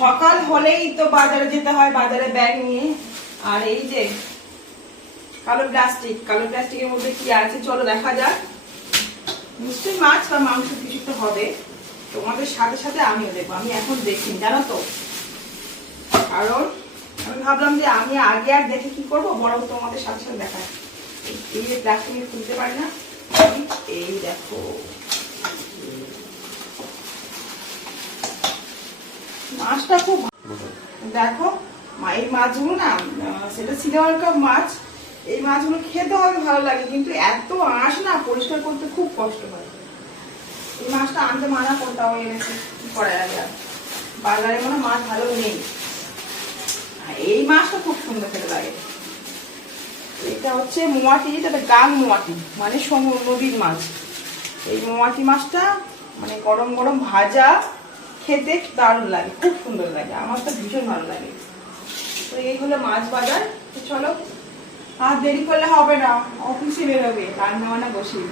সকাল হলেই তো বাজারে যেতে হয়, বাজারে ব্যাগ নিয়ে। আর এই যে কালো প্লাস্টিকের মধ্যে কি আছে চলো দেখা যাক। নিশ্চয়ই মাছ বা মাংস কিছু তো হবে। তোমাদের সাথে সাথে আমিও দেখবো, আমি এখন দেখিনি জানো তো, কারণ আমি ভাবলাম যে আমি আগে আর দেখে কি করবো, বরং তোমাদের সাথে সাথে দেখায়। এই যে প্লাস্টিকে খুলতে পারি না, এই দেখো মাছটা খুব দেখো। এই মাছগুলো না, সেটা সিলভার কাপ মাছ। এই মাছগুলো খেতে হবে ভালো লাগে, কিন্তু এত আঁশ না, পরিষ্কার করতে খুব কষ্ট হয়। এই মাছটা আনতে মানা করতাম, এনেছে কি করা যাবে আর, বাজারে মনে মাছ ভালো নেই। এই মাছটা খুব সুন্দর খেতে লাগে। এটা হচ্ছে মোয়াটি, তবে গাং মোয়াটি মানে নদীর মাছ। এই মোয়াটি মাছটা মানে গরম গরম ভাজা খেতে দারুণ লাগে, খুব সুন্দর লাগে, আমার তো ভীষণ ভালো লাগে। তো এই হলো মাছ বাজার। চলো আর দেরি করলে হবে না, অফিসে বেরোবে, রান্না বান্না বসিয়ে।